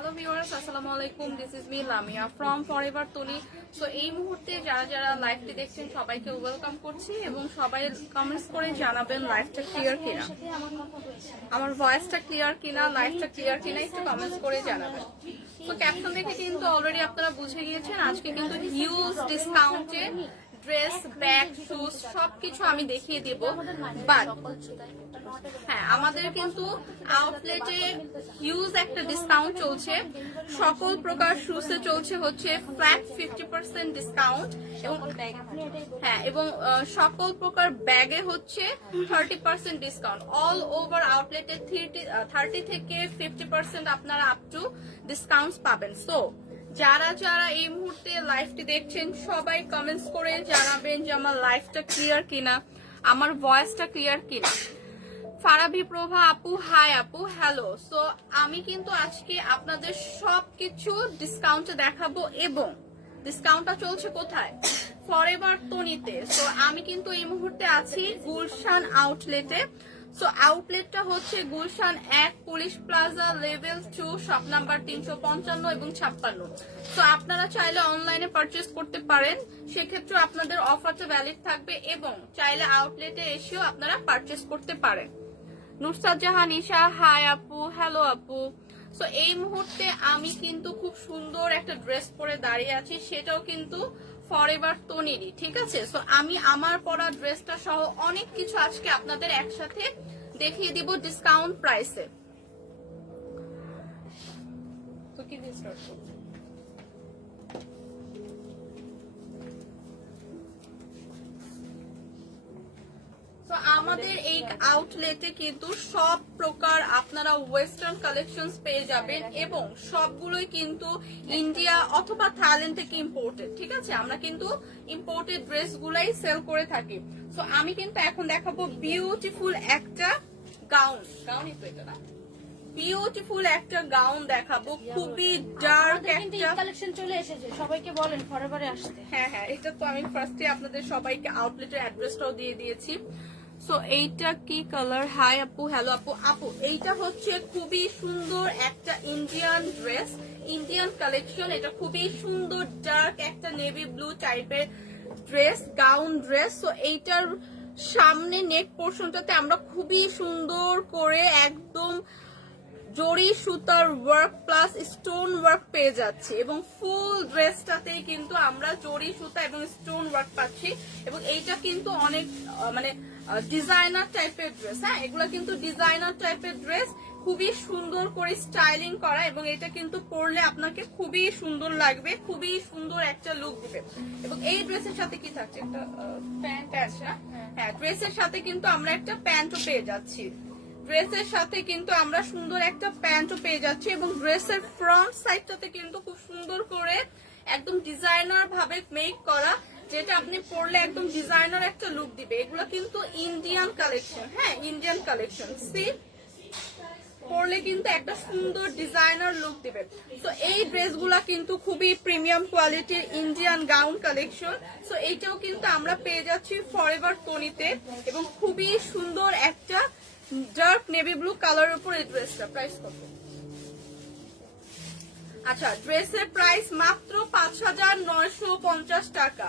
Hello viewers, আসসালামু আলাইকুম। This is me Lamia from forever Toni. So এই মুহূর্তে যারা যারা লাইভটি দেখছেন সবাইকে ওয়েলকাম করছি এবং সবাই কমেন্টস করে জানাবেন লাইভটা ক্লিয়ার কিনা, আমার ভয়েসটা ক্লিয়ার কিনা, লাইভটা ক্লিয়ার কিনা একটু কমেন্টস করে জানাবেন। তো ক্যাপশন দেখে কিন্তু অলরেডি আপনারা বুঝে গিয়েছেন আজকে কিন্তু হিউজ ডিসকাউন্টে ড্রেস, ব্যাগ, শুজ সবকিছু আমি দেখিয়ে দিব। বাট হ্যাঁ, আমাদের কিন্তু আউটলেটে হিউজ একটা ডিসকাউন্ট চলছে। সকল প্রকার শুজে চলছে হচ্ছে ফ্ল্যাট 50% ডিসকাউন্ট এবং সকল প্রকার ব্যাগে হচ্ছে 30% ডিসকাউন্ট। অল ওভার আউটলেটে 30 থেকে 50% আপনারা আপ টু ডিসকাউন্ট পাবেন। সো যারা যারা এই মুহূর্তে লাইভটি দেখছেন সবাই কমেন্টস করে জানাবেন যে আমার লাইভটা ক্লিয়ার কিনা, আমার ভয়েসটা ক্লিয়ার কিনা। ফারাবি প্রভা আপু, হাই আপু, হ্যালো। সো আমি কিন্তু আজকে আপনাদের সবকিছু ডিসকাউন্টে দেখাবো এবং ডিসকাউন্টটা চলছে কোথায়? ফরএভার তনিতে। সো আমি কিন্তু এই মুহূর্তে আছি গুলশান আউটলেটে। সো আউটলেটটা হচ্ছে Gulshan 1 police plaza level 2 shop number 355 এবং 56। সো আপনারা চাইলে অনলাইনে পারচেজ করতে পারেন, সেক্ষেত্রে আপনাদের অফারটা ভ্যালিড থাকবে এবং চাইলে আউটলেটে এসেও আপনারা পারচেজ করতে পারেন। নুসরাত জাহান ঈশা, হাই আপু, হ্যালো আপু। সো এই মুহূর্তে আমি কিন্তু খুব সুন্দর একটা ড্রেস পরে দাঁড়িয়ে আছি, সেটাও কিন্তু ফরএভার তনিরই, ঠিক আছে? সো আমি আমার পরা ড্রেসটা সহ অনেক কিছু আজকে আপনাদের একসাথে দেখিয়ে দিব ডিসকাউন্ট প্রাইসে। তো কি দিয়ে স্টার্ট করব? তো আমাদের এই আউটলেটে কিন্তু সব প্রকার আপনারা ওয়েস্টার্ন কালেকশনস পেয়ে যাবেন এবং সবগুলোই কিন্তু ইন্ডিয়া অথবা থাইল্যান্ড থেকে ইম্পোর্টেড, ঠিক আছে? আমরা কিন্তু ইম্পোর্টেড ড্রেস গুলাই সেল করে থাকি। সো আমি কিন্তু এখন দেখাবো বিউটিফুল একটা গাউনই তো এটা না, বিউটিফুল একটা গাউন দেখাবো, খুবই ডার্ক একটা কালেকশন চলে এসেছে। সবাইকে বলেন ফরএভারে আসতে। হ্যাঁ, এটা তো আমি ফার্স্টে আপনাদের সবাইকে আউটলেটের অ্যাড্রেসটাও দিয়ে দিয়েছি। সো এইটা কি কালার? হাই আপু, হ্যালো আপু। আপু এইটা হচ্ছে খুবই সুন্দর একটা ইন্ডিয়ান ড্রেস, ইন্ডিয়ান কালেকশন। এটা খুবই সুন্দর ডার্ক একটা নেভি ব্লু টাইপের ড্রেস, গাউন ড্রেস। সো এইটার সামনে নেক পোর্শনটাতে আমরা খুবই সুন্দর করে একদম জরি সুতার ওয়ার্ক প্লাস স্টোন ওয়ার্ক পেয়ে যাচ্ছি এবং ফুল ড্রেসটাতেই কিন্তু আমরা জরি সুতা এবং স্টোন ওয়ার্ক পাচ্ছি এবং এইটা কিন্তু অনেক মানে ডিজাইনার টাইপের ড্রেস। হ্যাঁ, এগুলো কিন্তু ডিজাইনার টাইপের ড্রেস, খুবই সুন্দর করে স্টাইলিং করা এবং এটা কিন্তু পরলে আপনাকে খুবই সুন্দর লাগবে, খুবই সুন্দর একটা লুক দিবে। এবং এই ড্রেসের সাথে কি থাকছে? একটা প্যান্ট আছে। হ্যাঁ, ড্রেসের সাথে কিন্তু আমরা একটা প্যান্টও পেয়ে যাচ্ছি। ড্রেসের সাথে কিন্তু আমরা সুন্দর একটা প্যান্টও পেয়ে যাচ্ছি এবং ড্রেসের ফ্রন্ট সাইডটাতে কিন্তু খুব সুন্দর করে একদম ডিজাইনার ভাবে মেক করা, যেটা আপনি পরলে একদম ডিজাইনার একটা লুক দিবে। এগুলো কিন্তু ইন্ডিয়ান কালেকশন। হ্যাঁ, ইন্ডিয়ান কালেকশন। সি পরলে কিন্তু একটা সুন্দর ডিজাইনার লুক দিবে। তো এই ড্রেসগুলা কিন্তু খুবই প্রিমিয়াম কোয়ালিটির ইন্ডিয়ান গাউন কালেকশন। সো এইটাও কিন্তু আমরা পেয়ে যাচ্ছি ফরএভার তনিতে এবং খুবই সুন্দর একটা ডার্ক নেভি ব্লু কালার উপর এই ড্রেসটা। প্রাইস কত? আচ্ছা, ড্রেসের প্রাইস মাত্র 5,950 টাকা।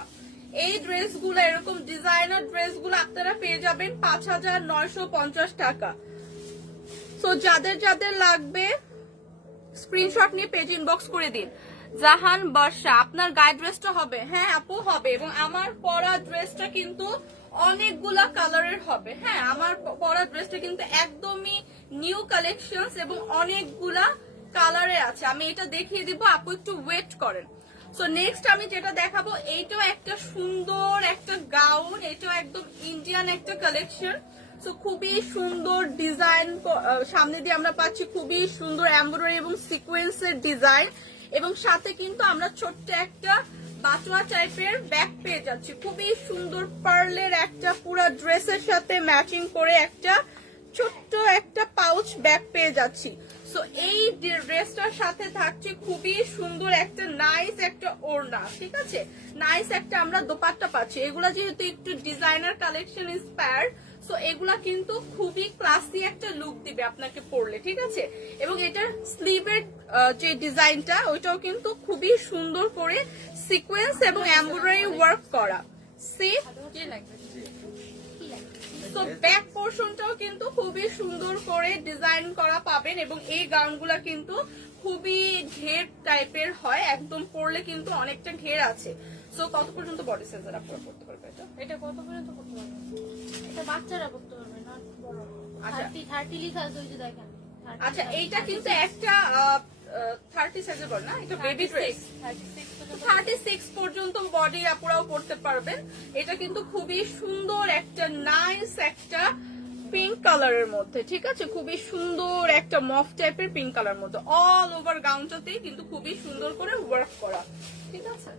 এই ড্রেসগুলো, এরকম ডিজাইনার ড্রেসগুলো আপনারা পেয়ে যাবেন 5,950 টাকা। সো যাদের যাদের লাগবে স্ক্রিনশট নিয়ে পেজ ইনবক্স করে দিন। জাহান বর্ষা, আপনার গায়ে ড্রেসটা হবে? হ্যাঁ আপু, হবে। এবং আমার পরা ড্রেসটা কিন্তু অনেকগুলা কালারের হবে। হ্যাঁ, আমার পরা ড্রেসটা কিন্তু একদমই নিউ কালেকশনস এবং অনেকগুলা কালারে আছে। আমি এটা দেখিয়ে দিব, আপু একটু ওয়েট করেন। সো নেক্সট আমি যেটা দেখাবো, এইটাও একটা সুন্দর একটা গাউন, এটাও একদম ইন্ডিয়ান একটা কালেকশন। সো খুবই সুন্দর ডিজাইন, সামনে দিয়ে আমরা পাচ্ছি খুবই সুন্দর এমব্রয়ডারি এবং সিকোয়েন্সের ডিজাইন এবং সাথে কিন্তু আমরা ছোট্ট একটা বাটোয়া টাইপের ব্যাগ পেয়ে যাচ্ছি। খুবই সুন্দর পার্লের একটা পুরো ড্রেসের সাথে ম্যাচিং করে একটা ছোট্ট একটা পাউচ ব্যাগ পেয়ে যাচ্ছি। সো এই ড্রেসটার সাথে থাকছে খুবই সুন্দর একটা নাইস একটা ওড়না, ঠিক আছে? নাইস একটা আমরা দোপাট্টা পাচ্ছি। এগুলা যেহেতু একটু ডিজাইনার কালেকশন ইন্সপায়ার্ড, সো এগুলা কিন্তু খুবই ক্লাসি একটা লুক দিবে আপনাকে পরলে, ঠিক আছে? এবং এটার স্লিভের যে ডিজাইনটা ওইটাও কিন্তু খুবই সুন্দর করে সিকোয়েন্স এবং এমব্রয়ডারি ওয়ার্ক করা। সি কি লাগবে? তো ব্যাক পোর্শনটাও কিন্তু খুবই সুন্দর করে ডিজাইন করা পাবেন এবং এই গাউনগুলা কিন্তু খুবই ঘের টাইপের হয়, একদম পরলে কিন্তু অনেকটা ঘের আছে। সো কত পর্যন্ত বডি সাইজের আপনারা পড়তে পারবে এটা? এটা কত পর্যন্ত করতে পারবে? এটা বাচ্চারা করতে পারবে না বড়। আচ্ছা। 30 লেখা আছে ওই যে দেখেন। 30 আচ্ছা, এইটা কিন্তু একটা 30 সাইজের বল না, এটা বেবি ড্রেস। 36 পর্যন্ত 36 পর্যন্ত বডি আপুরাও পড়তে পারবেন। এটা কিন্তু খুবই সুন্দর একটা নাইস একটা পিঙ্ক কালারের মধ্যে, ঠিক আছে, খুবই সুন্দর একটা মফ টাইপের পিঙ্ক কালার মধ্যে অল ওভার গাউনটাতেই কিন্তু খুবই সুন্দর করে ওয়ার্ক করা, ঠিক আছে।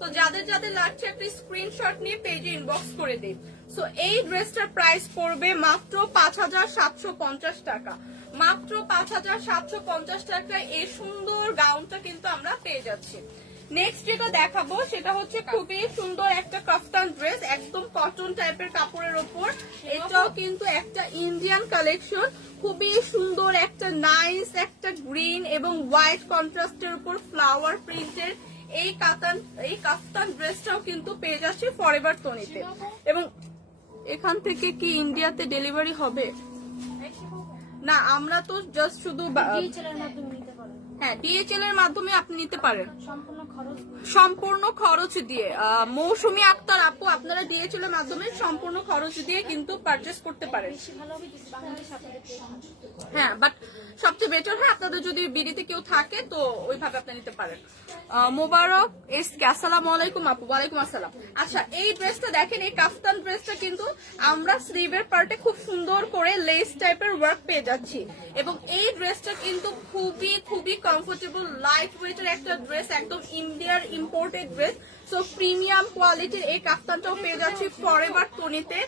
তো যাদের যাদের লাগছে একটা স্ক্রিনশট নিয়ে পেজে ইনবক্স করে দিন। সো এই ড্রেসটার প্রাইস পড়বে মাত্র 5750 টাকা। মাত্র 5750 টাকায় এই সুন্দর গাউনটা কিন্তু আমরা পেয়ে যাচ্ছি। নেক্সট যেটা দেখাবো সেটা হচ্ছে খুবই সুন্দর একটা কাফতান ড্রেস, একদম কটন টাইপের কাপড়ের ওপর। এটাও কিন্তু একটা ইন্ডিয়ান কালেকশন, খুবই সুন্দর একটা নাইস একটা গ্রিন এবং হোয়াইট কন্ট্রাস্টের উপর ফ্লাওয়ার প্রিন্টের এই কাফতান ড্রেসটাও কিন্তু পেয়ে যাচ্ছে ফরএভার তনিতে। এবং এখান থেকে কি ইন্ডিয়াতে ডেলিভারি হবে? না, আমরা তো জাস্ট শুধু ডিএচএল এর মাধ্যমে নিতে পারেন। হ্যাঁ, ডিএচএল এর মাধ্যমে আপনি নিতে পারেন সম্পূর্ণ খরচ দিয়ে। মৌসুমী আক্তার আপু, আপনারা ডিএচএল এর মাধ্যমে সম্পূর্ণ খরচ দিয়ে কিন্তু পারচেজ করতে পারেন। বেশি ভালো হবে যদি বাংলাদেশ আপনাদের পেয়ে থাকে। হ্যাঁ, বাট সবচেয়ে বেটার হয় আপনাদের যদি বিডিতে কেউ থাকে তো ওইভাবে আপনি নিতে পারেন। মোবারক এসকে, আসসালামু আলাইকুম আপু। ওয়ালাইকুম আসসালাম। আচ্ছা, এই ড্রেসটা দেখেন, এই কাফতান ড্রেসটা কিন্তু আমরা স্লিভের পার্টে খুব সুন্দর করে লেস টাইপের ওয়ার্ক পেয়ে যাচ্ছি এবং এই ড্রেসটা কিন্তু খুবই খুবই কমফোর্টেবল লাইট ওয়েটের একটা ড্রেস, একদম ইন্ডিয়ার ইম্পোর্টেড ড্রেস। সো প্রিমিয়াম কোয়ালিটির এই কাফতানটাও পেয়ে যাচ্ছি ফরএভার তনিতে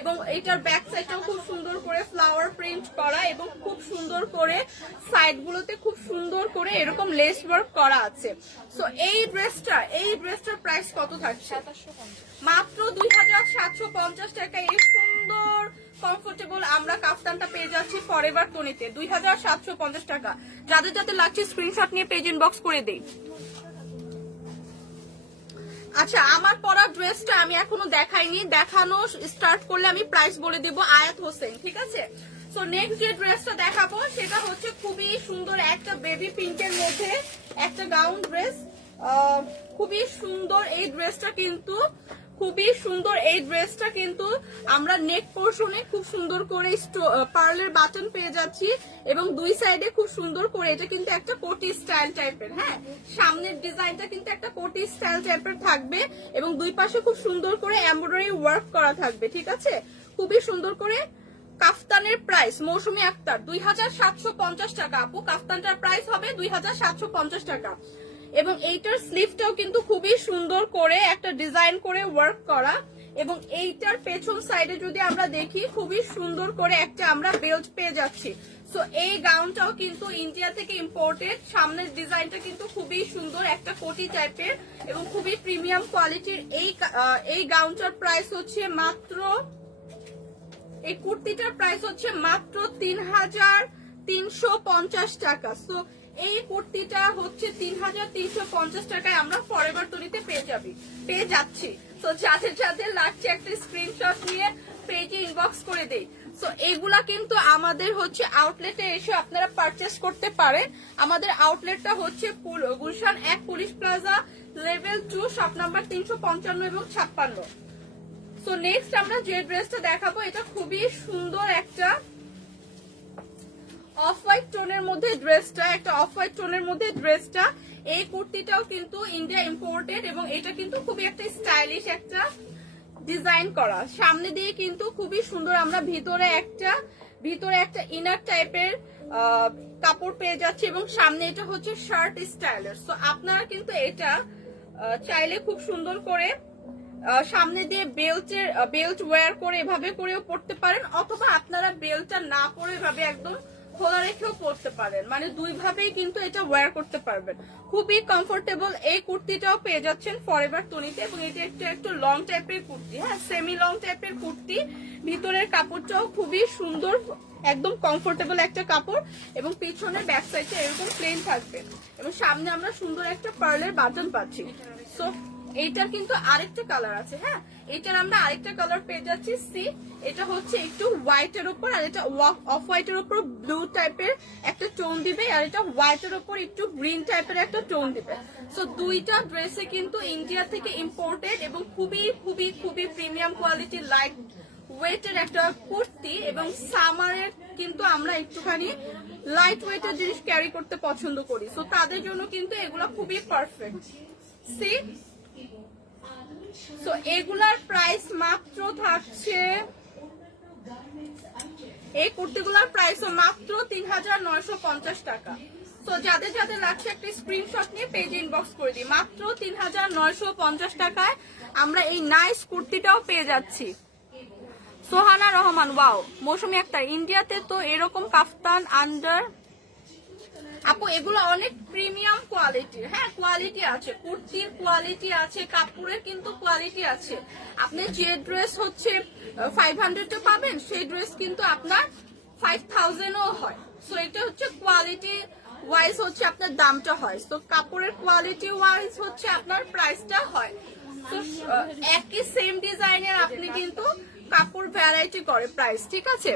এবং এইটার ব্যাক সাইডটাও খুব সুন্দর করে ফ্লাওয়ার প্রিন্ট করা এবং খুব সুন্দর করে সাইডগুলোতে খুব সুন্দর করে এরকম লেস ওয়ার্ক করা আছে। সো এই ড্রেসটার প্রাইস কত থাকছে? 2750 মাত্র 2750 টাকায় এই সুন্দর কমফোর্টেবল আমরা কাফতানটা পেয়ে যাচ্ছি ফরএভার তনিতে 2750 টাকা। যাদের যাদের লাগছে স্ক্রিনশট নিয়ে পেজ ইনবক্স করে দেই। আচ্ছা, আমার পরা ড্রেসটা আমি এখনো দেখাইনি, দেখানো স্টার্ট করলে আমি প্রাইস বলে দিব। আয়াত হোসেন, ঠিক আছে। সো নেক্সট যে ড্রেসটা দেখাবো সেটা হচ্ছে খুবই সুন্দর একটা বেবি পিঙ্কের মধ্যে একটা গাউন ড্রেস। খুবই সুন্দর এই ড্রেসটা কিন্তু আমরা নেক পোর্শনে খুব সুন্দর করে পার্লের বাটন পেয়ে যাচ্ছি এবং দুই সাইডে খুব সুন্দর করে, এটা কিন্তু একটা কোটি স্টাইল টাইপের। হ্যাঁ, সামনের ডিজাইনটা কিন্তু একটা কোটি স্টাইল টাইপের থাকবে এবং দুই পাশে খুব সুন্দর করে এমব্রয়ডারি ওয়ার্ক করা থাকবে, ঠিক আছে, খুবই সুন্দর করে। কাফতানের প্রাইস মৌসুমী আক্তার 2750 টাকা আপু। কাফতানটার প্রাইস হবে 2750 টাকা এবং এইটার স্লিভটাও কিন্তু খুবই সুন্দর করে একটা ডিজাইন করে ওয়ার্ক করা এবং এইটার পেছন সাইডে যদি আমরা দেখি খুবই সুন্দর করে একটা আমরা বেল্ট পেয়ে যাচ্ছি। সো এই গাউনটাও কিন্তু ইন্ডিয়া থেকে ইম্পোর্টেড, সামনের ডিজাইনটা কিন্তু খুবই সুন্দর একটা কোটি টাইপের এবং খুবই প্রিমিয়াম কোয়ালিটির। এই গাউনটার প্রাইস হচ্ছে মাত্র, এই কুর্তিটার প্রাইস হচ্ছে মাত্র 3350 টাকা। সো এই কুর্তিটা হচ্ছে 3350 টাকায় আমরা ফরএভার তনিতে পেয়ে যাচ্ছি। তো যাদের যাদের লাগছে একটা স্ক্রিনশট নিয়ে পেজে ইনবক্স করে দেই। সো এইগুলা কিন্তু আমাদের হচ্ছে আউটলেটে এসে আপনারা পারচেস করতে পারেন। আমাদের আউটলেটটা হচ্ছে Gulshan 1 police plaza level 2 shop number 355 এবং 56। সো নেক্সট আমরা যে ড্রেসটা দেখাবো এটা খুবই সুন্দর একটা অফ হোয়াইট টোনের মধ্যে ড্রেসটা, এই কুর্তিটাও কিন্তু ইন্ডিয়া ইম্পোর্টেড এবং এটা কিন্তু খুবই একটা স্টাইলিশ একটা ডিজাইন করা, সামনে দিয়ে কিন্তু খুবই সুন্দর আমরা ভিতরে একটা ইনার টাইপের কাপড় পেয়ে যাচ্ছি এবং সামনে এটা হচ্ছে শার্ট স্টাইলের। সো আপনারা কিন্তু এটা চাইলে খুব সুন্দর করে সামনে দিয়ে বেল্ট ওয়্যার করে এভাবে করেও পড়তে পারেন অথবা আপনারা বেল্টটা না পরে এভাবে একদম খোলা রেখেও পরতে পারেন, মানে দুই ভাবেই কিন্তু এটা ওয়্যার করতে পারবেন। খুবই কমফোর্টেবল এই কুর্তিটাও পেয়ে যাচ্ছেন ফরএভার তুনিতে, এবং এটা একটু লং টাইপের কুর্তি, হ্যাঁ সেমি লং টাইপের কুর্তি। ভিতরের কাপড়টাও খুবই সুন্দর, একদম কমফোর্টেবল একটা কাপড়, এবং পিছনের ব্যাক সাইডটা এরকম প্লেন থাকবে, এবং সামনে আমরা সুন্দর একটা পার্লের বাটন পাচ্ছি। সো এইটার কিন্তু আরেকটা কালার আছে, হ্যাঁ এটার আমরা আরেকটা কালার পেয়ে যাচ্ছি সি। এটা হচ্ছে একটু হোয়াইটের উপর, আর এটা অফ হোয়াইটের উপর ব্লু টাইপের একটা টোন দিবে, আর এটা হোয়াইটের উপর একটু গ্রিন টাইপের একটা টোন দিবে। সো দুইটা ড্রেসে কিন্তু ইন্ডিয়া থেকে ইম্পোর্টেড এবং খুবই খুবই খুবই প্রিমিয়াম কোয়ালিটি লাইট ওয়েটের একটা কুর্তি, এবং সামারের কিন্তু আমরা একটুখানি লাইট ওয়েটের জিনিস ক্যারি করতে পছন্দ করি, সো তাদের জন্য কিন্তু এগুলো খুবই পারফেক্ট। সি সো এগুলার প্রাইস মাত্র থাকছে, এই কুর্তিগুলোর প্রাইস মাত্র ৩৯৫০ টাকা। তো যাদের যাদের লাগছে একটা স্ক্রিনশট নিয়ে পেজে ইনবক্স করে দিই। মাত্র ৩৯৫০ টাকায় আমরা এই নাইস কুর্তিটাও পেয়ে যাচ্ছি। সোহানা রহমান, ওয়াও। মৌসুমী আক্তার, ইন্ডিয়াতে তো এরকম কাফতান আন্ডার, আপু এগুলো অনেক প্রিমিয়াম কোয়ালিটির, হ্যাঁ কোয়ালিটি আছে, কুর্তির কোয়ালিটি আছে, কাপড়ের কিন্তু কোয়ালিটি আছে। আপনি যে ড্রেস হচ্ছে 500 পাবেন, সেই ড্রেস কিন্তু আপনার 5000ও হয়। সো এটা হচ্ছে কোয়ালিটি ওয়াইজ হচ্ছে আপনার দামটা হয়, তো কাপড়ের কোয়ালিটি ওয়াইজ হচ্ছে আপনার প্রাইসটা হয়। তো একই সেম ডিজাইনের আপনি কিন্তু কাপড় ভ্যারাইটি করে প্রাইস, ঠিক আছে।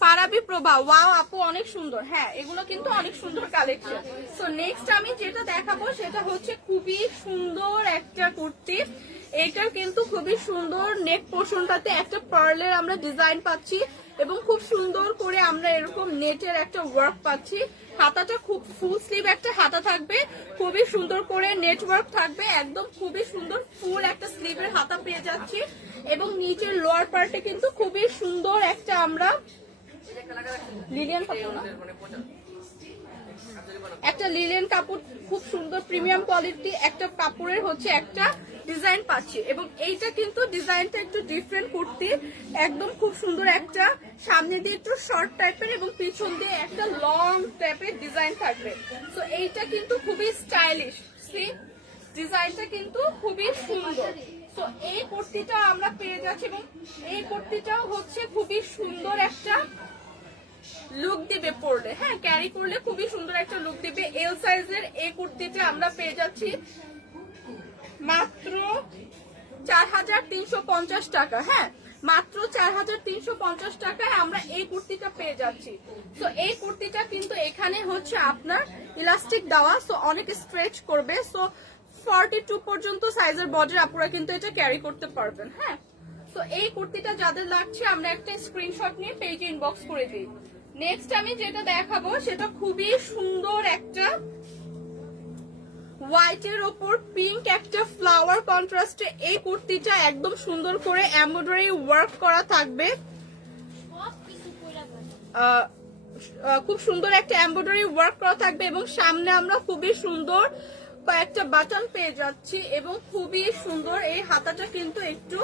ফারাবি প্রভা, ওয়াও আপু অনেক সুন্দর, হ্যাঁ এগুলো কিন্তু অনেক সুন্দর কালেকশন। সো নেক্সট আমি যেটা দেখাবো সেটা হচ্ছে খুবই সুন্দর একটা কুর্তি। এটা কিন্তু খুবই সুন্দর, নেক পোর্শনটাতে একটা পার্লের আমরা ডিজাইন পাচ্ছি, এবং খুব সুন্দর করে আমরা এরকম নেটের একটা ওয়ার্ক পাচ্ছি। হাতাটা খুব ফুল স্লিভ একটা হাতা থাকবে, খুবই সুন্দর করে নেটওয়ার্ক থাকবে, একদম খুবই সুন্দর ফুল একটা স্লিভের হাতা পেয়ে যাচ্ছি, এবং নিচের লোয়ার পার্টে কিন্তু খুবই সুন্দর একটা আমরা লিলিয়ান কাপড় না, একটা লিলিয়ান কাপড়, খুব সুন্দর প্রিমিয়াম কোয়ালিটি একটা কাপড়ের হচ্ছে একটা ডিজাইন পাচ্ছি, এবং এইটা কিন্তু ডিজাইনটা একটু ডিফারেন্ট কুর্তি, একদম খুব সুন্দর একটা সামনে দিয়ে একটু শর্ট টাইপের এবং পিছন দিয়ে একটা লং টাইপের ডিজাইন থাকবে। তো এইটা কিন্তু খুবই স্টাইলিশ, সি ডিজাইনটা কিন্তু খুবই সুন্দর। তো এই কুর্তিটা আমরা পেয়ে যাচ্ছি, এবং এই কুর্তিটাও হচ্ছে খুবই সুন্দর একটা লুক দিবে পরলে, হ্যাঁ ক্যারি করলে খুবই সুন্দর একটা লুক দিবে। এল সাইজের এই কুর্তিটা আমরা পেয়ে যাচ্ছি মাত্র ৪৩৫০ টাকা, হ্যাঁ মাত্র ৪৩৫০ টাকায় আমরা এই কুর্তিটা পেয়ে যাচ্ছি। তো এই কুর্তিটা কিন্তু এখানে হচ্ছে আপনার ইলাস্টিক দেওয়া, সো অনেক স্ট্রেচ করবে, সো 42 পর্যন্ত সাইজের বডির আপুরা কিন্তু এটা ক্যারি করতে পারবেন, হ্যাঁ। তো এই কুর্তিটা যাদের লাগছে আমরা একটা স্ক্রিনশট নিয়ে পেজে ইনবক্স করে দিই। নেক্সট আমি যেটা দেখাবো সেটা খুবই সুন্দর একটা হোয়াইটের ওপর পিঙ্ক একটা ফ্লাওয়ার কন্ট্রাস্টে এই কুর্তিটা একদম সুন্দর করে এমব্রয়ডারি ওয়ার্ক করা থাকবে, খুব সুন্দর একটা এমব্রয়ডারি ওয়ার্ক করা থাকবে, এবং সামনে আমরা খুবই সুন্দর কয়েকটা বাটন পেয়ে যাচ্ছি, এবং খুবই সুন্দর এই হাতাটা কিন্তু একটু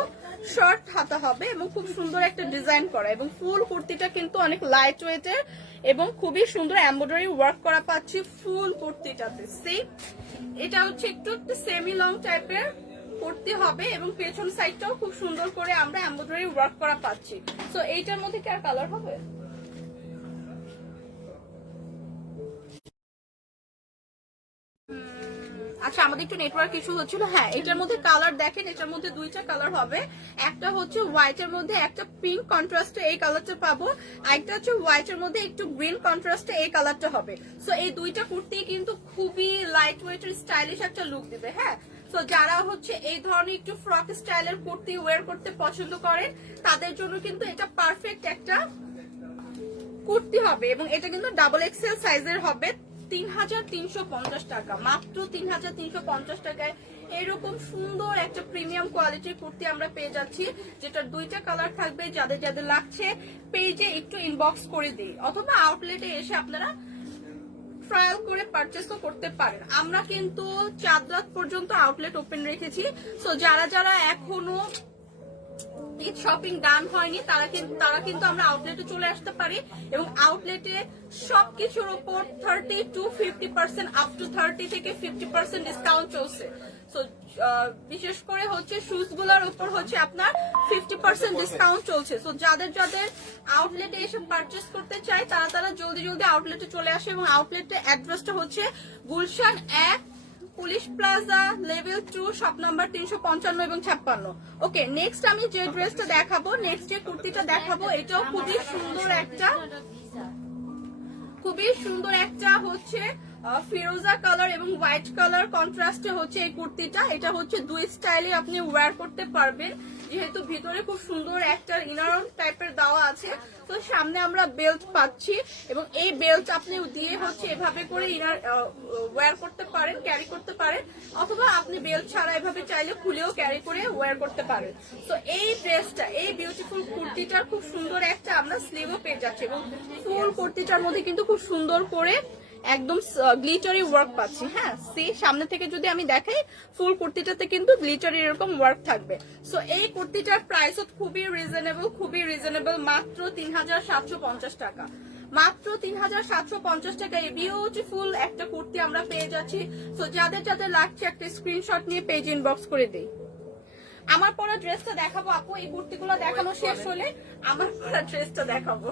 শর্ট হাতা হবে, এবং খুব সুন্দর একটা ডিজাইন করা, এবং ফুল কুর্তিটা কিন্তু অনেক লাইট ওয়েটের এবং খুবই সুন্দর এমব্রয়ডারি ওয়ার্ক করা পাচ্ছি ফুল কুর্তিটাতে। সেই এটা হচ্ছে একটু সেমি লং টাইপের কুর্তি হবে, এবং পেছন সাইডটাও খুব সুন্দর করে আমরা এমব্রয়ডারি ওয়ার্ক করা পাচ্ছি। তো এইটার মধ্যে কি আর কালার হবে? আচ্ছা আমাদের একটু নেটওয়ার্ক ইস্যু হচ্ছিল, হ্যাঁ এটার মধ্যে কালার দেখেন, এটার মধ্যে দুইটা কালার হবে, একটা হচ্ছে হোয়াইটের মধ্যে একটা পিঙ্ক কন্ট্রাস্টে এই কালারটা পাবো, আরেকটা হচ্ছে হোয়াইটের মধ্যে একটু গ্রিন কন্ট্রাস্টে এই কালারটা হবে। সো এই দুইটা কুর্তি কিন্তু খুবই লাইট ওয়েটের স্টাইলিশ একটা লুক দিবে, হ্যাঁ। তো যারা হচ্ছে এই ধরনের একটু ফ্রক স্টাইলের কুর্তি ওয়্যার করতে পছন্দ করেন তাদের জন্য কিন্তু এটা পারফেক্ট একটা কুর্তি হবে, এবং এটা কিন্তু ডাবল এক্সেল সাইজের হবে। ৩৩৫০ টাকা, মাত্র ৩৩৫০ টাকায় এরকম সুন্দর একটা প্রিমিয়াম কোয়ালিটির কুর্তি আমরা পেয়ে যাচ্ছি, যেটার দুইটা কালার থাকবে। যাদের যাদের লাগছে পেজে একটু ইনবক্স করে দিই, অথবা আউটলেটে এসে আপনারা ট্রায়াল করে পারচেসও করতে পারেন। আমরা কিন্তু ৪ রাত পর্যন্ত আউটলেট ওপেন রেখেছি, সো যারা যারা এখনো ঈদ শপিং ডান হয়নি তারা কিন্তু আমরা আউটলেটে চলে আসতে পারি এবং আউটলেটে সবকিছুর উপর 30 to 50% আপ টু 30 থেকে 50% ডিসকাউন্ট চলছে। সো বিশেষ করে হচ্ছে শুজ গুলোর উপর হচ্ছে আপনার 50% ডিসকাউন্ট চলছে। সো যাদের আউটলেটে এসে পারচেস করতে চায় তারা জলদি আউটলেটে চলে আসে এবং আউটলেটের অ্যাড্রেসটা হচ্ছে Gulshan 1 police plaza level 2 shop number 355 এবং 56। ওকে, নেক্সট আমি যে ড্রেসটা দেখাবো, নেক্সট যে কুর্তিটা দেখাবো, এটাও খুবই সুন্দর একটা হচ্ছে ফিরোজা কালার এবং হোয়াইট কালার কন্ট্রাস্টে হচ্ছে এই কুর্তিটা। এটা হচ্ছে দুই স্টাইলে আপনি ওয়্যার করতে পারবেন, যেহেতু ভিতরে খুব সুন্দর একটা ইনার টাইপের দেওয়া আছে। তো সামনে আমরা বেল্ট পাচ্ছি এবং এই বেল্ট আপনি দিয়ে হচ্ছে এভাবে করে ইনার ওয়্যার করতে পারেন, ক্যারি করতে পারেন, অথবা আপনি বেল্ট ছাড়া এভাবে চাইলে খুলেও ক্যারি করে ওয়্যার করতে পারেন। তো এই ড্রেসটা, এই বিউটিফুল কুর্তিটার খুব সুন্দর একটা আমরা স্লিভও পেয়ে যাচ্ছি এবং ফুল কুর্তিটার মধ্যে কিন্তু খুব সুন্দর করে একদম গ্লিটারি ওয়ার্ক পাচ্ছি। হ্যাঁ, সামনে থেকে যদি আমি দেখাই, ফুল কুর্তিটাতে কিন্তু গ্লিটারি এরকম ওয়ার্ক থাকবে। সো এই কুর্তিটার প্রাইসও খুবই রিজনেবল, মাত্র 3750 টাকা। মাত্র 3750 টাকা এই বিউটিফুল একটা কুর্তি আমরা পেয়ে যাচ্ছি। সো যাদের লাগছে একটা স্ক্রিনশট নিয়ে পেজ ইনবক্স করে দেই। আমার পরা ড্রেসটা দেখাবো আপু, এই কুর্তিগুলো দেখানো শেষ হলে আমার পরা ড্রেসটা দেখাবো।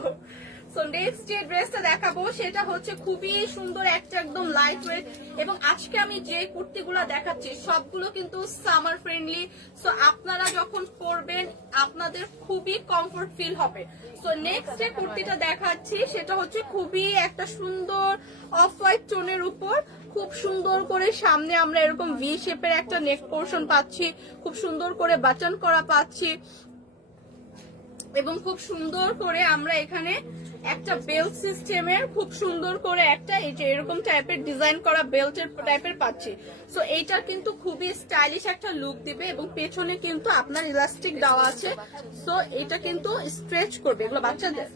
সো নেক্সট যে ড্রেসটা দেখাবো সেটা হচ্ছে খুবই সুন্দর একটা একদম লাইট ওয়েট, এবং আজকে আমি যে কুর্তিগুলো দেখাচ্ছি সবগুলো কিন্তু সামার ফ্রেন্ডলি। সো আপনারা যখন পরবেন আপনাদের খুবই কমফোর্ট ফিল হবে। সো নেক্সট যে কুর্তিটা দেখাচ্ছি সেটা হচ্ছে খুবই একটা সুন্দর অফ হোয়াইট টোনের উপর খুব সুন্দর করে সামনে আমরা এরকম ভি শেপের একটা নেক পোর্শন পাচ্ছি, খুব সুন্দর করে বাটন করা পাচ্ছি এবং খুব সুন্দর করে আমরা এখানে একটা বেল্ট সিস্টেমের খুব সুন্দর করে একটা এই যে এরকম টাইপের ডিজাইন করা বেল্টের টাইপের পাচ্ছি। সো এইটা কিন্তু খুবই স্টাইলিশ একটা লুক দিবে এবং পেছনে কিন্তু আপনার ইলাস্টিক দেওয়া আছে। সো এটা কিন্তু স্ট্রেচ করবে, এগুলো বাচ্চাদের।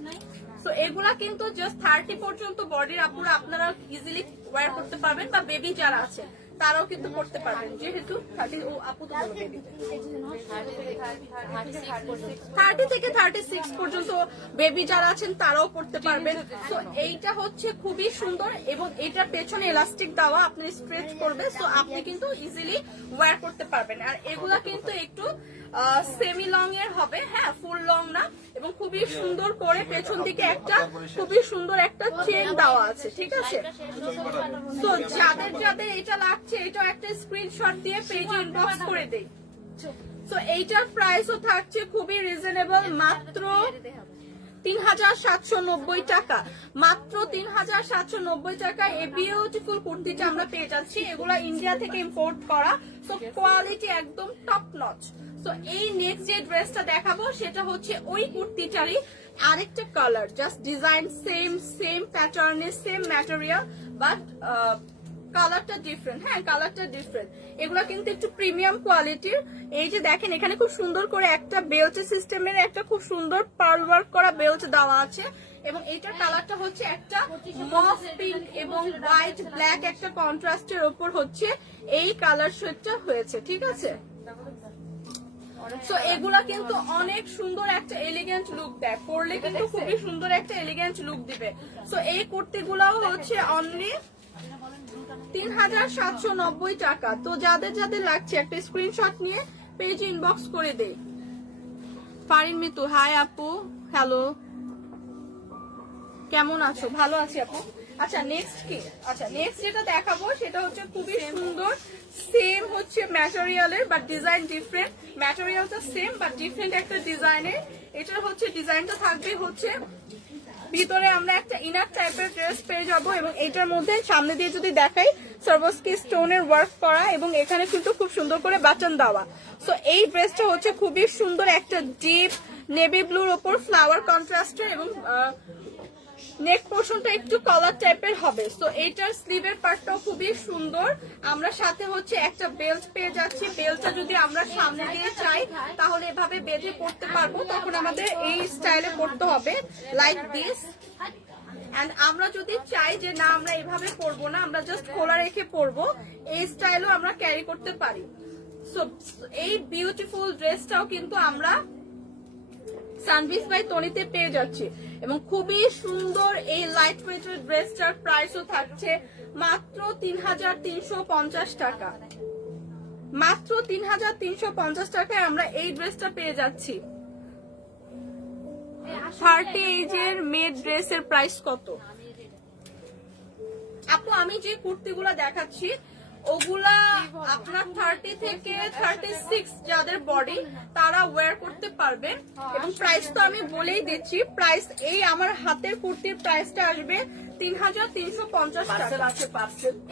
সো এগুলা কিন্তু জাস্ট 30 পর্যন্ত বডির আপুরা আপনারা ইজিলি ওয়্যার করতে পারবেন, বা বেবি যারা আছে তারাও কিন্তু করতে পারবেন, যেহেতু 30 থেকে 36 পর্যন্ত বেবি যারা আছেন তারাও করতে পারবেন। তো এইটা হচ্ছে খুবই সুন্দর এবং এটার পেছনে এলাস্টিক দেওয়া, আপনি স্ট্রেচ করবে, সো আপনি কিন্তু ইজিলি ওয়্যার করতে পারবেন। আর এগুলা কিন্তু একটু সেমি লং এর হবে, হ্যাঁ ফুল লং না, এবং খুবই সুন্দর করে পেছন দিকে একটা খুবই সুন্দর একটা চেন দেওয়া আছে, ঠিক আছে। তো যাদের এটা লাগছে এটাও একটা স্ক্রিনশট দিয়ে পেজে ইনবক্স করে দেই। তো এইটার প্রাইসও থাকছে খুবই রিজনেবল, মাত্র 3790 টাকা। মাত্র 3790 টাকা এই বিউটিফুল কুর্তিটা আমরা পেয়ে যাচ্ছি। এগুলা ইন্ডিয়া থেকে ইম্পোর্ট করা, তো কোয়ালিটি একদম টপ নচ। তো এই নেক্সট যে ড্রেসটা দেখাবো সেটা হচ্ছে ওই কুর্তিটারই আরেকটা কালার, জাস্ট ডিজাইন সেম প্যাটার্নের সেম ম্যাটেরিয়াল, বাট কালারটা ডিফারেন্ট। হ্যাঁ, কালারটা ডিফারেন্ট। এগুলা কিন্তু একটু প্রিমিয়াম কোয়ালিটির। এই যে দেখেন এখানে খুব সুন্দর করে একটা বেল্ট সিস্টেমের একটা খুব সুন্দর পার্ল ওয়ার্ক করা বেল্ট দেওয়া আছে এবং এইটার কালারটা হচ্ছে একটা মফ পিঙ্ক এবং হোয়াইট ব্ল্যাক একটা কন্ট্রাস্টের উপর হচ্ছে এই কালার শেডটা হয়েছে, ঠিক আছে। তো এগুলা কিন্তু অনেক সুন্দর একটা এলিগেন্ট লুক দেয়, পরলে কিন্তু খুবই সুন্দর একটা এলিগেন্ট লুক দিবে। তো এই কুর্তিগুলাও হচ্ছে অনলি 3790 টাকা। তো যাদের লাগছে একটা স্ক্রিনশট নিয়ে পেজ ইনবক্স করে দেই। ফারিন মিতু, হাই আপু, হ্যালো, কেমন আছো? ভালো আছি আপু। আচ্ছা নেক্সট কি? আচ্ছা নেক্সট যেটা দেখাবো সেটা হচ্ছে খুবই সুন্দর, সেম হচ্ছে ম্যাটেরিয়ালের বাট ডিজাইন ডিফারেন্ট। ম্যাটেরিয়ালটা সেম বাট ডিফারেন্ট একটা ডিজাইনের। এটার হচ্ছে ডিজাইনটা থাকবে হচ্ছে ভিতরে আমরা একটা ইনার টাইপের ড্রেস পেয়ে যাবো এবং এটার মধ্যে সামনে দিয়ে যদি দেখাই সার্ভোস্কি স্টোনের ওয়ার্ক করা এবং এখানে কিন্তু খুব সুন্দর করে বাটন দেওয়া। সো এই ড্রেসটা হচ্ছে খুবই সুন্দর একটা ডিপ নেভি ব্লুর ওপর ফ্লাওয়ার কন্ট্রাস্টের এবং নেক পোর্শনটা একটু কলার টাইপের হবে। সো এইটার স্লিভের পার্টটাও খুবই সুন্দর। আমরা সাথে হচ্ছে একটা বেল্ট পেয়ে যাচ্ছি। বেল্টটা যদি আমরা সামনে দিয়ে চাই তাহলে এভাবে বেঁধে পড়তে পারবো, তখন আমাদের এই স্টাইলে পড়তে হবে লাইক দিস। এন্ড আমরা যদি চাই যে না আমরা এভাবে পরবো না, আমরা জাস্ট খোলা রেখে পরবো, এই স্টাইলও আমরা ক্যারি করতে পারি। সো এই বিউটিফুল ড্রেসটাও কিন্তু আমরা সানভিস বাই তনিতে পেয়ে যাচ্ছি। এবং খুবই সুন্দর এই লাইট ওয়েটের ড্রেসটার প্রাইসও থাকছে মাত্র 3350 টাকা। মাত্র 3350 টাকায় আমরা এই ড্রেসটা পেয়ে যাচ্ছি। 30 এজের মেয়ে ড্রেসের প্রাইস কত আপু? আমি যে কুর্তিগুলা দেখাচ্ছি ওগুলা আপনার 30 থেকে 36 যাদের বডি তারা ওয়্যার করতে পারবেন। এবং প্রাইস তো আমি বলেই দিচ্ছি, প্রাইস এই আমার হাতের কুর্তির প্রাইসটা আসবে 3350 টাকা।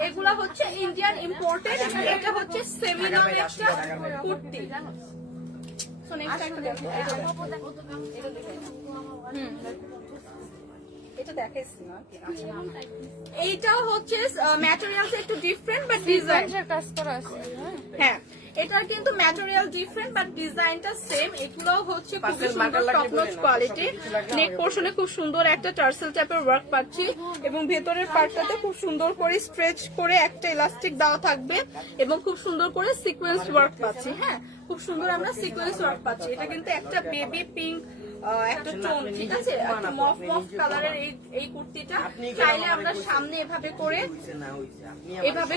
এগুলা হচ্ছে ইন্ডিয়ান ইম্পোর্টেড, এটা হচ্ছে সেমিনার একটা কুর্তি। সো নেক্সট একটা দেখো, এটা দেখাইছি না। এইটাও হচ্ছে ম্যাটেরিয়ালস একটু ডিফারেন্ট বাট ডিজাইন কাজ করা আছে। হ্যাঁ, এটার কিন্তু ম্যাটেরিয়াল ডিফারেন্ট বাট ডিজাইনটা সেম। এগুলো হচ্ছে খুব সুন্দর টপ নচ কোয়ালিটি। নেক পোরশনে খুব সুন্দর একটা টার্সেল টাইপের ওয়ার্ক পাচ্ছি এবং ভেতরের পার্টটাতে খুব সুন্দর করে স্ট্রেচ করে একটা ইলাস্টিক দেওয়া থাকবে এবং খুব সুন্দর করে সিকোয়েন্স ওয়ার্ক পাচ্ছি। হ্যাঁ, খুব সুন্দর আমরা সিকোয়েন্স ওয়ার্ক পাচ্ছি। এটা কিন্তু একটা বেবি পিঙ্ক একটা টোন, ঠিক আছে, একটা মফ মফ কালারের এই কুর্তিটা চাইলে আমরা সামনে এভাবে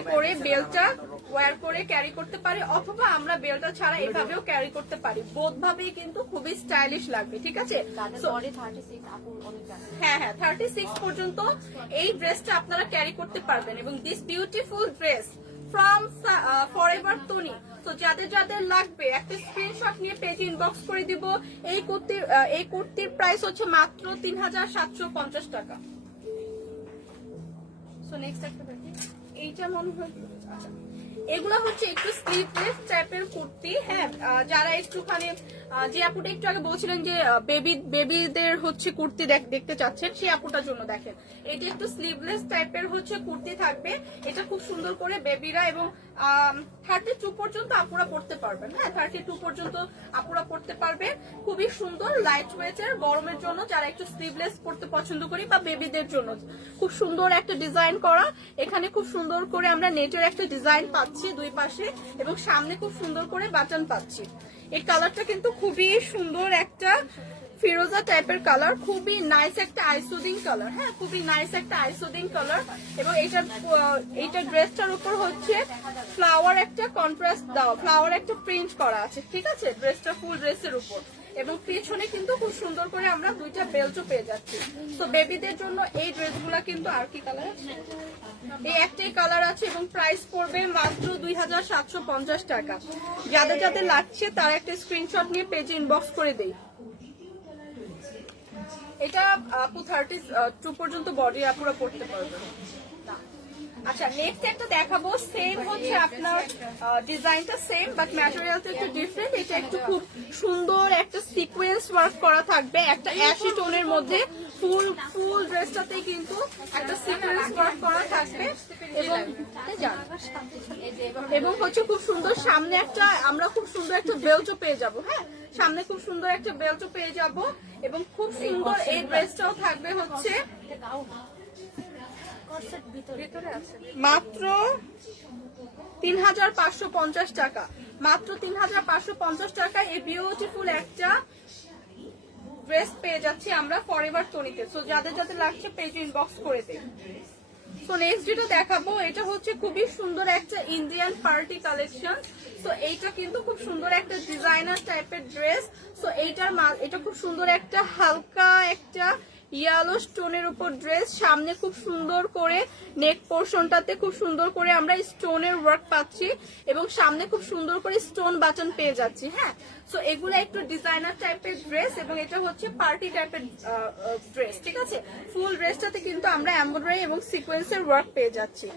করে বেলটা ওয়্যার করে ক্যারি করতে পারি, অথবা আমরা বেলটা ছাড়া এভাবেও ক্যারি করতে পারি। বোথ ভাবেই কিন্তু খুবই স্টাইলিশ লাগবে, ঠিক আছে। হ্যাঁ হ্যাঁ, 36 পর্যন্ত এই ড্রেসটা আপনারা ক্যারি করতে পারবেন। এবং this beautiful dress from forever Toni. তো যাদের যাদের লাগবে একটা স্ক্রিনশট নিয়ে পেজ ইনবক্স করে দিব। এই কুর্তির প্রাইস হচ্ছে মাত্র 3750 টাকা। সো নেক্সট একটা দেখি, এইটা মনে হয় আচ্ছা, এগুলা হচ্ছে একটু স্লিভলেস টাইপের কুর্তি। হ্যাঁ, যারা একটুখানি যে আপুটা একটু আগে বলছিলেন যে বেবিদের হচ্ছে কুর্তি দেখতে চাচ্ছেন, সেই আপুটার জন্য দেখেন এটা একটু স্লিভলেস টাইপের হচ্ছে কুর্তি থাকবে। এটা খুব সুন্দর করে বেবিরা এবং 32 পর্যন্ত আপুরা পড়তে পারবেন। হ্যাঁ, 32 পর্যন্ত আপুরা পড়তে পারবে। খুবই সুন্দর লাইট ওয়েটের, গরমের জন্য যারা একটু স্লিভলেস পড়তে পছন্দ করি বা বেবিদের জন্য খুব সুন্দর একটা ডিজাইন করা। এখানে খুব সুন্দর করে আমরা নেটের একটা ডিজাইন পাচ্ছি দুই পাশে এবং সামনে খুব সুন্দর করে বাটন পাচ্ছি। এই কালারটা কিন্তু খুবই সুন্দর একটা ফিরোজা টাইপের কালার, খুবই নাইস একটা আইসুদিং কালার। হ্যাঁ, খুবই নাইস একটা আইসুদিং কালার। এবং এইটা ড্রেসটার উপর হচ্ছে ফ্লাওয়ার একটা কন্ট্রাস্ট দাও, ফ্লাওয়ার একটা প্রিন্ট করা আছে, ঠিক আছে, ড্রেসটা ফুল ড্রেসের উপর। এবং পেছনে কিন্তু খুব সুন্দর করে আমরা দুইটা বেল্টও পেয়ে যাচ্ছি। তো বেবিদের জন্য এই ড্রেসগুলা কিন্তু আর কি কালার আছে, এই একটাই কালার আছে এবং প্রাইস পড়বে মাত্র 2750 টাকা। যাদের যাদের লাগছে তারা একটা স্ক্রিনশট নিয়ে পেজে ইনবক্স করে দেই। এটা আপু 32 পর্যন্ত বডি আপুরা পড়তে পারবে। আচ্ছা, নেক্সট একটা দেখাবো, সেম হচ্ছে আপনার ডিজাইনটা সেম বাট ম্যাটেরিয়ালটা একটু ডিফারেন্ট। এটা একটু খুব সুন্দর একটা সিকোয়েন্স ওয়ার্ক করা থাকবে, একটা অ্যাশি টোনের মধ্যে ফুল ড্রেসটাতেই কিন্তু একটা সিকোয়েন্স ওয়ার্ক করা থাকবে এবং হচ্ছে খুব সুন্দর সামনে আমরা খুব সুন্দর একটা বেল্টও পেয়ে যাব। হ্যাঁ, সামনে খুব সুন্দর একটা বেল্টও পেয়ে যাব এবং খুব সুন্দর এই ড্রেসটাও থাকবে হচ্ছে মাত্র 3550 টাকা। মাত্র 3550 টাকা এই বিউটিফুল একটা ড্রেস পেয়ে যাচ্ছি আমরা ফরএভার তনিতে। সো যাদের যাদের লাগছে পেজ ইনবক্স করে দেন। সো নেক্সট যেটা দেখাবো এটা হচ্ছে খুবই সুন্দর একটা ইন্ডিয়ান পার্টি কালেকশন। সো এইটা কিন্তু খুব সুন্দর একটা ডিজাইনার টাইপের ড্রেস। সো এটা খুব সুন্দর একটা হালকা একটা ইয়েলো স্টোনের উপর ড্রেস, সামনে খুব সুন্দর করে নেক পোর্শনটাতে খুব সুন্দর করে আমরা স্টোনের ওয়ার্ক পাচ্ছি এবং সামনে খুব সুন্দর করে স্টোন বাটন পেয়ে যাচ্ছি। হ্যাঁ, সো এগুলো একটু ডিজাইনার টাইপের ড্রেস এবং এটা হচ্ছে পার্টি টাইপের ড্রেস, ঠিক আছে। ফুল ড্রেসটাতে কিন্তু আমরা এমব্রয়ডারি এবং সিকোয়েন্সের ওয়ার্ক পেয়ে যাচ্ছি।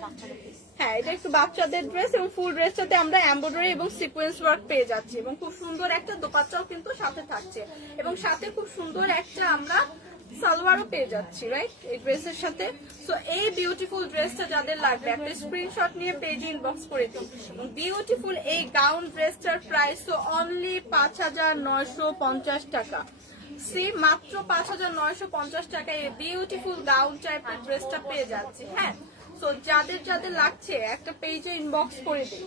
হ্যাঁ, এটা একটু বাচ্চাদের ড্রেস এবং ফুল ড্রেসটাতে আমরা এমব্রয়ডারি এবং সিকোয়েন্স ওয়ার্ক পেয়ে যাচ্ছি এবং খুব সুন্দর একটা দোপাট্টাও কিন্তু সাথে থাকছে এবং সাথে খুব সুন্দর একটা আমরা সালোয়ারও পেয়ে যাচ্ছি, রাইট, এই ড্রেসের সাথে। সো এই বিউটিফুল ড্রেসটা যাদের লাগবে একটা স্ক্রিনশট নিয়ে পেজে ইনবক্স করে দিন। বিউটিফুল এই গাউন ড্রেসটার প্রাইস তো অনলি 5950 টাকা। সি মাত্র 5950 টাকায় এই বিউটিফুল গাউন টাইপের ড্রেসটা পেয়ে যাচ্ছে। হ্যাঁ, সো যাদের যাদের লাগছে একটা পেজে ইনবক্স করে দিন।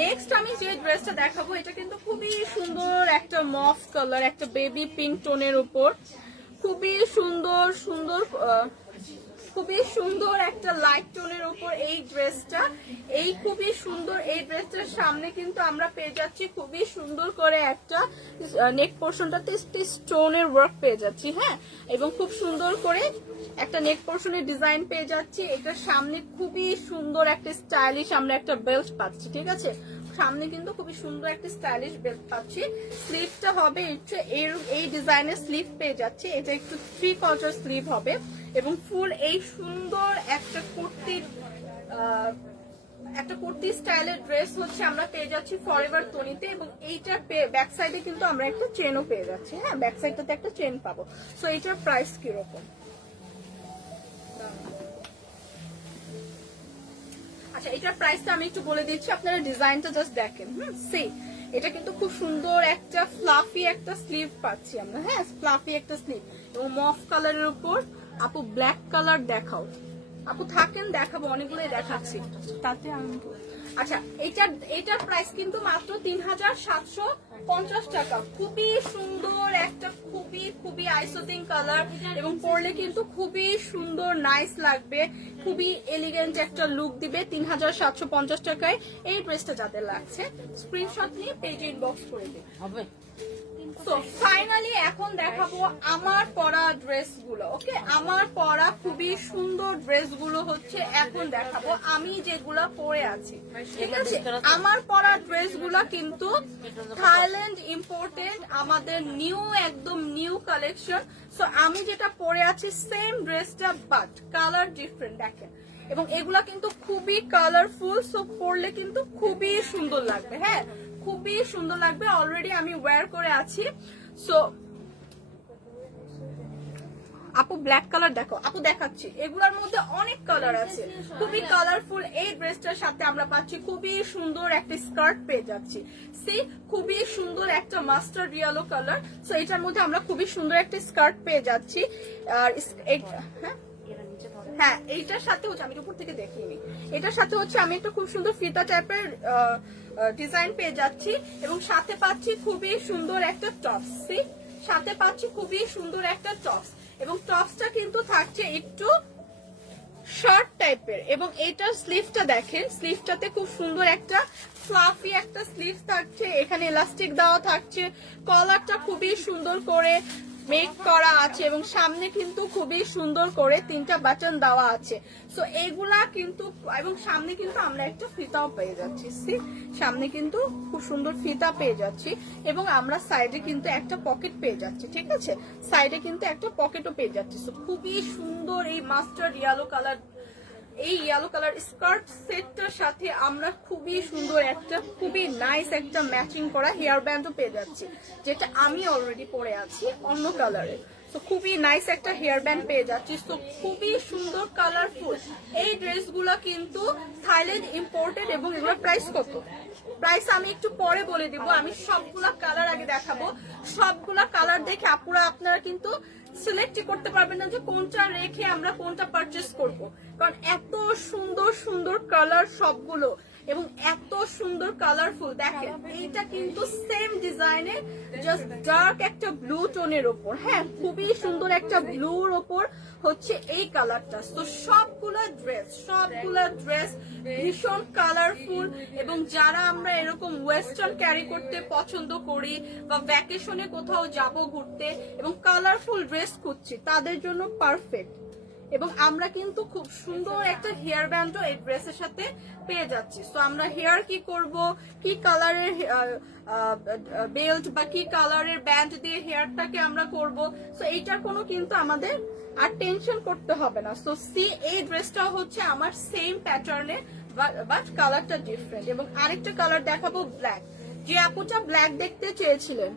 নেক্সট আমি যে ড্রেসটা দেখাবো এটা কিন্তু খুবই সুন্দর একটা মফ কালার, একটা বেবি পিঙ্ক টোনের উপর খুবই সুন্দর সুন্দর খুবই সুন্দর একটা লাইট টোনের উপর এই ড্রেসটা। এই খুবই সুন্দর এই ড্রেসটার সামনে কিন্তু আমরা পেয়ে যাচ্ছি খুবই সুন্দর করে একটা নেক পোর্শনটাতে স্টোনের ওয়ার্ক পেয়ে যাচ্ছি, হ্যাঁ, এবং খুব সুন্দর করে একটা নেক পোর্শনের ডিজাইন পেয়ে যাচ্ছি। এটার সামনে খুবই সুন্দর একটা স্টাইলিশ আমরা একটা বেল্ট পাচ্ছি, ঠিক আছে, সামনে কিন্তু খুবই সুন্দর একটা স্টাইলিশ বেল্ট পাচ্ছি। স্লিভটা হবে এই ডিজাইনের স্লিভ পেয়ে যাচ্ছে, এটা একটু 3/4 স্লিভ হবে এবং ফুল এই সুন্দর একটা কুর্তি স্টাইলের ড্রেস হচ্ছে আমরা পেয়ে যাচ্ছি ফরএভার তনিতে। এবং এইটার ব্যাক সাইডে কিন্তু আমরা একটা চেনও পেয়ে যাচ্ছি, হ্যাঁ, ব্যাক সাইডটাতে একটা চেন পাবো। সো এইটার প্রাইস কিরকম? আচ্ছা, এটার প্রাইসটা আমি একটু বলে দিচ্ছি, আপনারা ডিজাইনটা জাস্ট দেখেন। সি, এটা কিন্তু খুব সুন্দর একটা ফ্লাফি একটা স্লিভ পাচ্ছি আমরা, হ্যাঁ, ফ্লাফি একটা স্লিভ এবং মফ কালারের উপর। আপু ব্ল্যাক কালার দেখাও, আপু থাকেন দেখাবো, অনেকগুলোই দেখাচ্ছি তাতে আমি। আচ্ছা, এটার প্রাইস কিন্তু মাত্র 3750 টাকা। খুবই সুন্দর একটা খুবই খুবই আইসোটিং কালার এবং পরলে কিন্তু খুবই সুন্দর নাইস লাগবে, খুবই এলিগেন্ট একটা লুক দিবে। 3750 টাকায় এই ড্রেসটা যাদের লাগছে স্ক্রিনশট নিয়ে পেজে ইনবক্স করে দিন। তো ফাইনালি এখন দেখাবো আমার পরা ড্রেসগুলো। ওকে, আমার পরা খুবই সুন্দর ড্রেসগুলো হচ্ছে এখন দেখাবো আমি যেগুলো পরে আছি, ঠিক আছে। আমার পরা ড্রেসগুলো কিন্তু থাইল্যান্ড ইম্পোর্টেড, আমাদের নিউ, একদম নিউ কালেকশন। সো আমি যেটা পরে আছি সেম ড্রেসটা বাট কালার ডিফারেন্ট, দেখেন, এবং এগুলা কিন্তু খুবই কালারফুল। সো পরলে কিন্তু খুবই সুন্দর লাগবে, হ্যাঁ, খুবই সুন্দর লাগবে। অলরেডি আমি ওয়্যার করে আছি। সো আপু ব্ল্যাক কালার দেখো, আপু দেখাচ্ছি, এগুলোর মধ্যে অনেক কালার আছে, খুবই কালারফুল। এই ড্রেসটার সাথে আমরা পাচ্ছি খুবই সুন্দর একটা স্কার্ট পেয়ে যাচ্ছি, সি, খুবই সুন্দর একটা মাস্টার্ড ইয়েলো কালার। সো এটার মধ্যে আমরা খুবই সুন্দর একটা স্কার্ট পেয়ে যাচ্ছি। আর হ্যাঁ, এইটার সাথে হচ্ছে, আমি উপর থেকে দেখিনি, এটার সাথে হচ্ছে আমি একটা খুব সুন্দর ফিতা টাইপের ডিজাইন পেয়ে যাচ্ছি এবং সাথে পাচ্ছি খুবই সুন্দর একটা টপস, সাথে পাচ্ছি খুবই সুন্দর একটা টপস এবং টপসটা কিন্তু থাকছে একটু শর্ট টাইপের। এবং এটার স্লিভটা দেখেন, স্লিভটাতে খুব সুন্দর একটা ফ্লাফি একটা স্লিভ থাকছে, এখানে ইলাস্টিক দেওয়া থাকছে, কলারটা খুবই সুন্দর করে মেক করা আছে এবং সামনে কিন্তু খুবই সুন্দর করে 3টা বাটন দেওয়া আছে। সো এইগুলা কিন্তু, এবং সামনে কিন্তু আমরা একটা ফিতাও পেয়ে যাচ্ছি, সামনে কিন্তু খুব সুন্দর ফিতা পেয়ে যাচ্ছি এবং আমরা সাইডে কিন্তু একটা পকেট পেয়ে যাচ্ছি, ঠিক আছে, সাইডে কিন্তু একটা পকেটও পেয়ে যাচ্ছি। সো খুবই সুন্দর এই মাস্টার্ড ইয়েলো কালার, এই ইয়েলো কালার স্কার্ট সেটটার সাথে আমরা খুবই সুন্দর একটা খুবই নাইস একটা ম্যাচিং করা হেয়ার ব্যান্ডও পেয়ে যাচ্ছি, যেটা আমি অলরেডি পরে আছি অন্য কালারে। তো খুবই নাইস একটা হেয়ার ব্যান্ড পেয়ে যাচ্ছি। তো খুবই সুন্দর কালারফুল এই ড্রেসগুলো কিন্তু থাইল্যান্ড ইম্পোর্টেড এবং এগুলোর প্রাইস কত? প্রাইস আমি একটু পরে বলে দিব, আমি সবগুলা কালার আগে দেখাবো। সবগুলা কালার দেখে আপনারা কিন্তু সিলেক্ট করতে পারবেন না যে কোনটা রেখে আমরা কোনটা পারচেস করব, কারণ এত সুন্দর সুন্দর কালার সবগুলো এবং এত সুন্দর কালারফুল। দেখেন, এইটা কিন্তু সেম ডিজাইনের জাস্ট ডার্ক একটা ব্লু টোনের ওপর, হ্যাঁ, খুবই সুন্দর একটা ব্লুর ওপর হচ্ছে এই কালারটা। তো সবগুলা ড্রেস ভীষণ কালারফুল এবং যারা আমরা এরকম ওয়েস্টার্ন ক্যারি করতে পছন্দ করি বা ভ্যাকেশনে কোথাও যাব ঘুরতে এবং কালারফুল ড্রেস খুঁজছি তাদের জন্য পারফেক্ট। এবং আমরা কিন্তু খুব সুন্দর একটা হেয়ার ব্যান্ডও এই ড্রেসের সাথে পেয়ে যাচ্ছি। তো আমরা হেয়ার কি করব, কি কালারের বেল্ট বা কি কালারের ব্যান্ড দিয়ে হেয়ারটাকে আমরা করব, সো এইটার কোনো কিন্তু আমাদের আর টেনশন করতে হবে না। সো সি, এই ড্রেসটাও হচ্ছে আমার সেম প্যাটার্নের বাট কালারটা ডিফারেন্ট। এবং আরেকটা কালার দেখাবো ব্ল্যাক, যে আপুটা ব্ল্যাক দেখতে চেয়েছিলেন,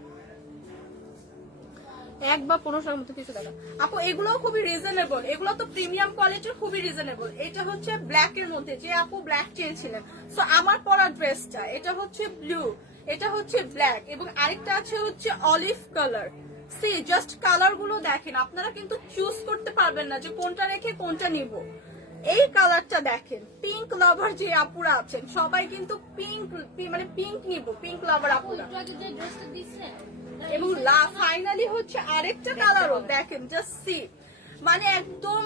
1 বা 1500 মতো কিছু টাকা। আপু এগুলো খুবই রিজনেবল, এগুলো তো প্রিমিয়াম কোয়ালিটির, খুবই রিজনেবল। এটা হচ্ছে ব্ল্যাক এর মধ্যে, যে আপু ব্ল্যাক চেয়েছিলেন। সো আমার পরা ড্রেসটা এটা হচ্ছে ব্লু, এটা হচ্ছে ব্ল্যাক এবং আরেকটা আছে হচ্ছে olive colour. See, just colour গুলো দেখেন, আপনারা কিন্তু চুজ করতে পারবেন না যে কোনটা রেখে কোনটা নিব। এই কালারটা দেখেন, পিঙ্ক লাভার যে আপুরা আছেন সবাই কিন্তু পিঙ্ক মানে পিঙ্ক নিব, পিঙ্ক লাভার আপুরা। একটু আগে যে ড্রেসটা দিচ্ছে এবং ফাইনালি হচ্ছে আরেকটা কালারও দেখেন, জাস্ট সি, মানে একদম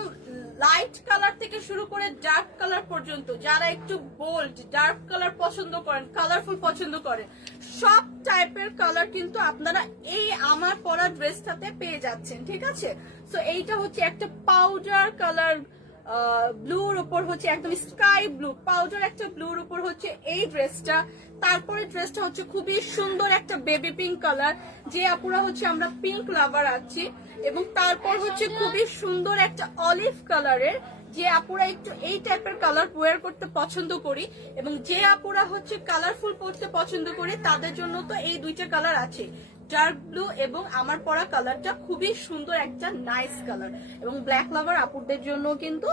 লাইট কালার থেকে শুরু করে ডার্ক কালার পর্যন্ত, যারা একটু বোল্ড ডার্ক কালার পছন্দ করেন, কালারফুল পছন্দ করেন, সব টাইপের কালার কিন্তু আপনারা এই আমার পরা ড্রেসটাতে পেয়ে যাচ্ছেন, ঠিক আছে। সো এইটা হচ্ছে একটা পাউডার কালার ব্লুর উপর হচ্ছে একদম স্কাই ব্লু, পাউডার একটা ব্লুর উপর হচ্ছে এই ড্রেসটা। তারপরে ড্রেসটা হচ্ছে খুবই সুন্দর একটা বেবি পিঙ্ক কালার, যে আপুরা হচ্ছে আমরা পিঙ্ক লাভার আছি। এবং তারপর হচ্ছে খুবই সুন্দর একটা অলিভ কালারের, যে আপুরা একটু এই টাইপের কালার ওয়্যার করতে পছন্দ করি, এবং যে আপুরা হচ্ছে কালারফুল পরতে পছন্দ করি তাদের জন্য তো এই দুইটা কালার আছে, ডার্ক ব্লু এবং আমার পরা কালারটা খুবই সুন্দর একটা নাইস কালার। এবং ব্ল্যাক লাভার আপুদের জন্য কিন্তু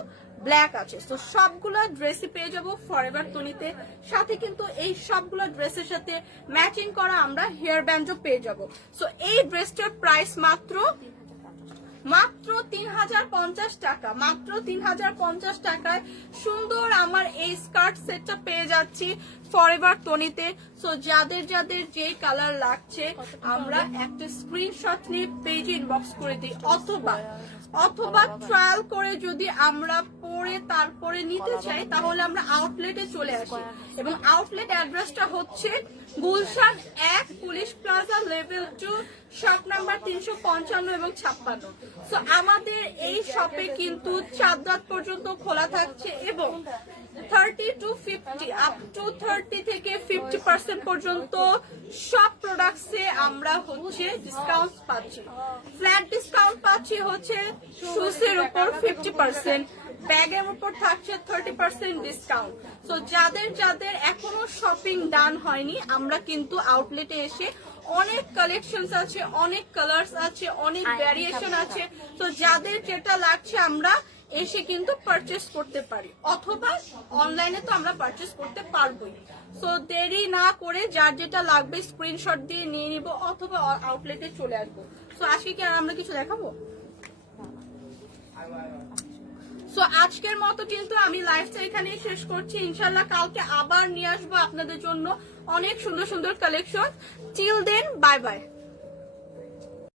ব্ল্যাক আছে। তো সবগুলো ড্রেসই পেয়ে যাবো ফরএভার তনিতে, সাথে কিন্তু এই সবগুলো ড্রেসের সাথে ম্যাচিং করা আমরা হেয়ার ব্যান্ডও পেয়ে যাবো। সো এই ড্রেসটার প্রাইস মাত্র 3050 টাকা, মাত্র 3050 টাকায় সুন্দর আমার এই স্কার্ট সেটটা পেয়ে যাচ্ছি ফরএভার তনিতে। সো যাদের যাদের যে কালার লাগছে আমরা একটা স্ক্রিনশট নিয়ে পেজে ইনবক্স করে দিই, অথবা ট্রায়াল করে যদি আমরা পরে তারপরে নিতে চাই তাহলে আমরা আউটলেটে চলে আসি। এবং আউটলেট অ্যাড্রেসটা হচ্ছে Gulshan 1 police plaza level 2 shop number 355 এবং 56। সো আমাদের এই শপে কিন্তু 4 রাত পর্যন্ত খোলা থাকছে এবং 30 to 50 আপ টু 30 থেকে 50% পর্যন্ত সব প্রোডাক্টসে আমরা হচ্ছে ডিসকাউন্ট পাচ্ছি। ফ্ল্যাট ডিসকাউন্ট পাচ্ছি হচ্ছে শুজের উপর 50%, ব্যাগের উপর থাকছে 30% ডিসকাউন্ট। সো যাদের যাদের এখনো শপিং ডান হয়নি, আমরা কিন্তু আউটলেটে এসে অনেক কালেকশন আছে, অনেক কালার্স আছে, অনেক ভ্যারিয়েশন আছে। তো যাদের যেটা লাগছে আমরা এসে কিন্তু পারচেস করতে পারি, অথবা অনলাইনে তো আমরা পারচেস করতে পারবোই। সো দেরি না করে যার যেটা লাগবে স্ক্রিনশট দিয়ে নিয়ে নিব, অথবা আউটলেটে চলে আসবো। সো আজকে কি আর আমরা কিছু দেখাবো? সো আজকের মতো কিন্তু আমি লাইভটা এখানেই শেষ করছি। ইনশাল্লাহ কালকে আবার নিয়ে আসবো আপনাদের জন্য অনেক সুন্দর সুন্দর collection. Till then, bye by.